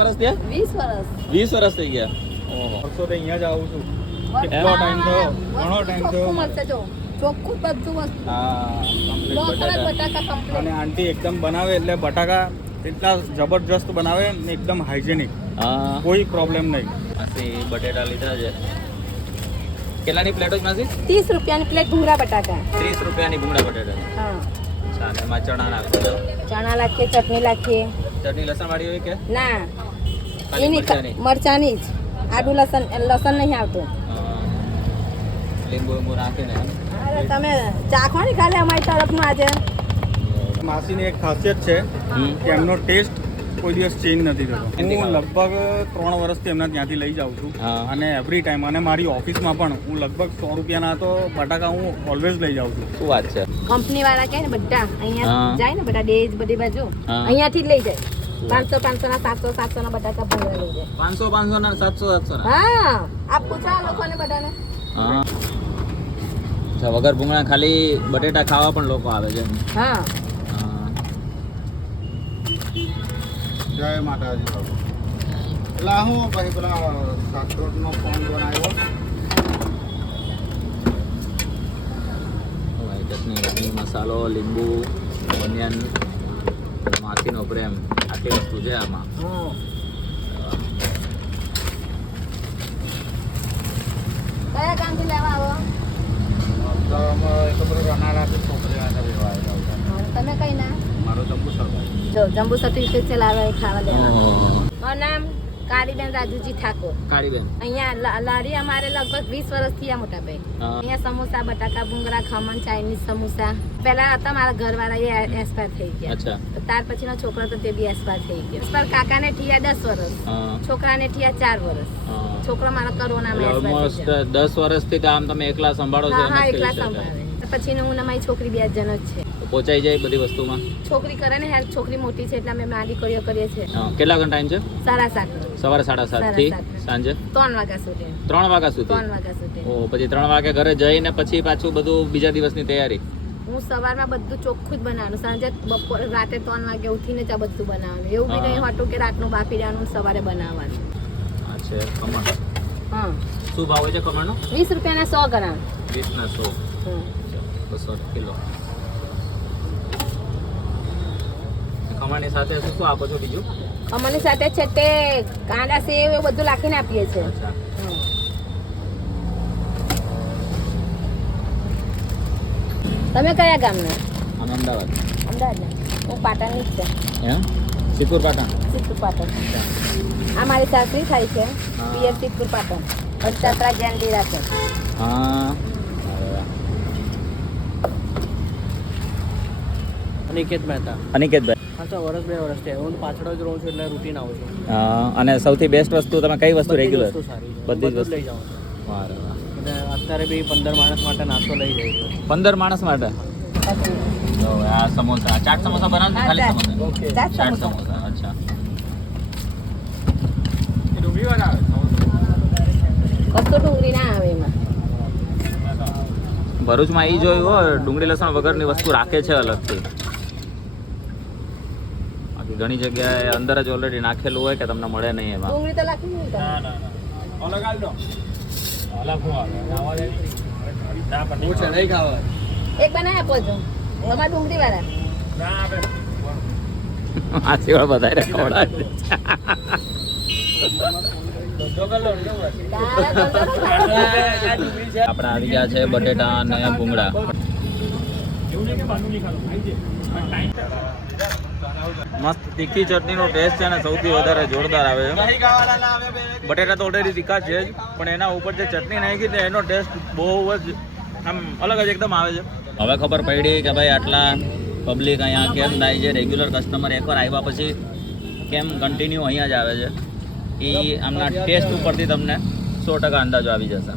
વર્ષ થયા? 20 વર્ષ થઈ ગયા. ઓહો. વર્ષોથી અહીંયા જ આવું છું. કેટલો ટાઈમ થયો? ઘણો ટાઈમ થયો. ચોખ્ખું બધું વસ્તુ. હા, complete બટાકા complete. અને આંટી એકદમ બનાવે એટલે બટાકા એટલા જબરજસ્ત બનાવે ને એકદમ હાઇજેનિક, હા. કોઈ પ્રોબ્લેમ નહીં. માસી બટેટા લીધા છે. કેટલાની પ્લેટો છે માસી? 30 રૂપિયાની પ્લેટ ભૂંગળા બટાકા. 30 રૂપિયાની ભૂંગળા બટેટા. હા. અચ્છા, અને એમાં ચણા નાખો છો? ચણા નાખીએ, ચટણી નાખીએ. ચટણી લસણ વાળી હોય કે ના, ખાલી એની મરચાંની? મરચાની જ. આદુ લસણ નહીં આવતું. લીંબુ નાખીને અરે તમે ચાખો ને ખાલી અમારી તરફનું આજે. માસીની એક ખાસિયત છે કે એમનો ટેસ્ટ કોઈ દિવસ ચેન્જ નથી થતો. હું લગભગ 3 વર્ષથી એમના ત્યાંથી લઈ જાઉં છું હા. અને એવરી ટાઈમ અને મારી ઓફિસમાં પણ હું લગભગ 100 રૂપિયાના તો બટાકા હું ઓલવેઝ લઈ જાઉં છું. શું વાત છે? કંપની વાળા કહે ને બધા અહીંયા હા. જાય ને બધા ડેજ બધી બાજુ હા. અહીંયાથી જ લઈ જાય. 500 ના 700 ના બટાકા ભૂંગળા લઈ જાય. 500 ના 700 ના. હા, આપ પૂછો આ લોકોને બધાને. હા. અચ્છા, વગર ભૂંગળા ખાલી બટેટા ખાવા પણ લોકો આવે છે. હા. હા. જય માતાજી બાબુ. એટલે હું ભાઈ પેલા સાકરોટનો ફોન બનાવ્યો. ચટણી, મસાલો, લીંબુ, ઓનિયન, માસીનો પ્રેમ, આટલી વસ્તુ છે આમાં. કયા કામથી લેવા આવો? તમે કઈ ના? મારો જંબુસર ભાઈ. જો જંબુસર થી લાવે ખાવા લેવા. ઓહો. મારું નામ કાળીબેન રાજુજી ઠાકોર. કાળીબેન. અહીંયા લારી અમારે લગભગ 20 વર્ષથી આ મોટા ભાઈ. હા. અહીંયા સમોસા, બટાકા, ભૂંગળા, ખમણ, ચાઇનીઝ સમોસા. પહેલા હતા મારા ઘરવાળા એ એક્સપાયર થઈ ગયા. અચ્છા. તો ત્યાર પછીનો છોકરો તો તે બી એક્સપાયર થઈ ગયો. પર કાકાને થયા 10 વર્ષ, હા. છોકરાને થયા 4 વર્ષ. હા. છોકરો મારા કોરોનામાં એક્સપાયર ઓલમોસ્ટ થઈ ગયો. 10 વર્ષથી તો આમ તમે એકલા સંભાળો છો? હા હા, એમ જ એકલા કહી શકાય. સંભાળે. પછી હું ને મારી છોકરી 2 જણ જ છે. તો પહોંચાઈ જાય બધી વસ્તુમાં? છોકરી કરે ને હેલ્પ, છોકરી મોટી છે એટલે અમે મારી કરીએ છે. હા. કેટલા ઘંટા ટાઈમ છે? 7:30 સવારે 7:30 થી 7:30. સાંજે 3 વાગ્યા સુધી. 3 વાગ્યા સુધી? 3 વાગ્યા સુધી. ઓ, પછી 3 વાગે ઘરે જઈને પછી પાછું બધું બીજા દિવસની તૈયારી? હું સવારમાં બધું ચોખ્ખું જ બનાવવાનું, સાંજે બપોરે રાતે 3 વાગે ઉઠીને જ આ બધું બનાવવાનું. એવું બી નહીં હોતું કે રાતનું બાફી દેવાનું સવારે બનાવવાનું. આ છે ખમણ. હા. શું ભાવ હોય છે ખમણનો? 20 રૂપિયાના 100 ગ્રામ. 20 ના 100. 200 કિલો. ખમણની સાથે શું શું આપો છો બીજું? અમારી સાથે છે તે કાંદા સેવ એવું બધું નાખીને આપીએ છીએ. અચ્છા. તમે કયા ગામના? આમ અમદાવાદ. અમદાવાદના. હું પાટણની જ છે. એમ? સિદ્ધપુર પાટણ. સિદ્ધપુર પાટણ. આ મારી સાસરી થાય છે. હા. પિયર સિદ્ધપુર પાટણ. વચ્ચાત્રા જયંતિ રાખે. હા. અનિકેત મહેતા. અનિકેતભાઈ. હા તો વર્ષ 2 વર્ષ થયા. હું પાછળ જ રહું છું એટલે રૂટીન આવું છું. અને સૌથી બેસ્ટ વસ્તુ તમે કઈ વસ્તુ બધી જ રેગ્યુલર? વસ્તુ સારી છે. બધી જ બધું જ વસ્તુ લઈ જાઉં છું. વાહ. અને અત્યારે બી 15 માણસ માટે નાસ્તો લઈ જઈ છું. 15 માણસ માટે? તો આ સમોસા, ચાટ સમોસા બનાવો છો? ખાલી ચાટ. સમોસા? ઓકે. ચાટ ચાટ સમોસા. સમોસા. અચ્છા. કશું ડુંગળી ના આવે એમાં. ભરૂચમાં એ જોયું હો, ડુંગળી લસણ વગરની વસ્તુ રાખે છે અલગથી. બાકી ઘણી જગ્યાએ અંદર જ ઓલરેડી નાખેલું હોય કે તમને મળે નહીં એમાં. ડુંગળી તો લાખી નહીં તમે. અલગ આલ દો. હું છે નહીં ખાવા. એક બનાવી આપો છો તમારા ડુંગળી વાળા. આ સિવાય વધારે ખવડાવે છે. આપણે આવી ગયા છે બટેટા અને ભૂંગળા. મસ્ત તીખી ચટણીનો ટેસ્ટ છે ને સૌથી વધારે જોરદાર આવે છે. બટેટા તો ઓલરેડી તીખા છે જ, પણ એના ઉપર જે ચટણી નાખી છે એનો ટેસ્ટ બહુ જ આમ અલગ જ એકદમ આવે છે. હવે ખબર પડી કે ભાઈ આટલા પબ્લિક અહીંયા કેમ થાય છે. રેગ્યુલર કસ્ટમર એકવાર આવ્યા પછી કેમ કન્ટિન્યુ અહીંયા જ આવે છે એ આમના ટેસ્ટ ઉપરથી તમને 100% અંદાજો આવી જશે.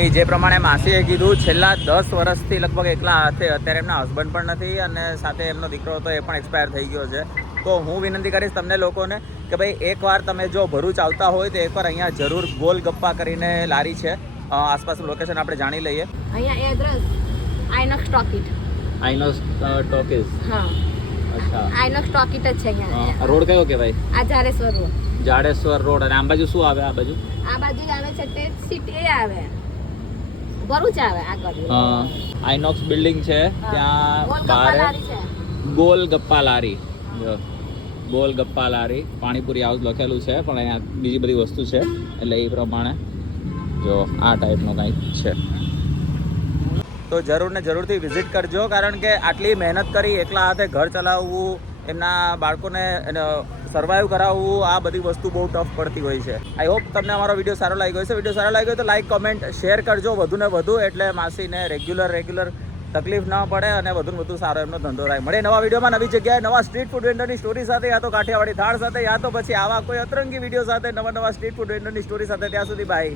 એ જે પ્રમાણે માસીએ કીધું છેલ્લા 10 વર્ષથી લગભગ એકલા હાથે, અત્યારે એમના હસબન્ડ પણ નથી અને સાથે એમનો દીકરો હતો એ પણ એક્સપાયર થઈ ગયો છે. તો હું વિનંતી કરીશ તમને લોકોને કે ભાઈ એકવાર તમે જો ભરૂચ આવતા હોય તો એકવાર અહીંયા જરૂર ગોલગપ્પા કરીને લારી છે. આસપાસનું લોકેશન આપણે જાણી લઈએ. અહીંયા address Inox talkies. Inox talkies. હા. અચ્છા આઈનોક્સ ટોકીટ જ છે અહીંયા આ રોડ કયો કહેવાય? આ જાડેશ્વર રોડ. જાડેશ્વર રોડ. અને આ બાજુ શું આવે? આ બાજુ આ બાજુ જ આવે છે તે સિટી આવે ભરૂચ આવે આગળ. આઈનોક્સ બિલ્ડિંગ છે ત્યાં ગોલ બહાર ગપ્પા લારી છે. ગોલ ગપ્પા લારી. જો ગોલ ગપ્પા લારી પાણીપુરી હાઉસ લખેલું છે, પણ અહીંયા બીજી બધી વસ્તુ છે, એટલે એ પ્રમાણે જો આ ટાઈપનું કંઈક છે. તો જરૂર ને જરૂરથી વિઝિટ કરજો, કારણ કે આટલી મહેનત કરી એકલા હાથે ઘર ચલાવવું, એમના બાળકોને સર્વાઈવ કરાવવું, આ બધી વસ્તુ બહુ ટફ પડતી હોય છે. આઈ હોપ તમને અમારો વિડીયો સારો લાગ્યો હશે. વિડીયો સારો લાગ્યો તો લાઈક, કમેન્ટ, શેર કરજો વધુ ને વધુ, એટલે માસીને રેગ્યુલર તકલીફ ના પડે અને વધુ ને વધુ સારો એમનો ધંધો થાય. મળે નવા વિડીયોમાં, નવી જગ્યાએ, નવા સ્ટ્રીટ ફૂડ વેન્ડરની સ્ટોરી સાથે, યા તો કાઠિયાવાડી થાળ સાથે, યા તો પછી આવા કોઈ અતરંગી વિડીયો સાથે, નવા સ્ટ્રીટ ફૂડ વેન્ડરની સ્ટોરી સાથે. ત્યાં સુધી બાય.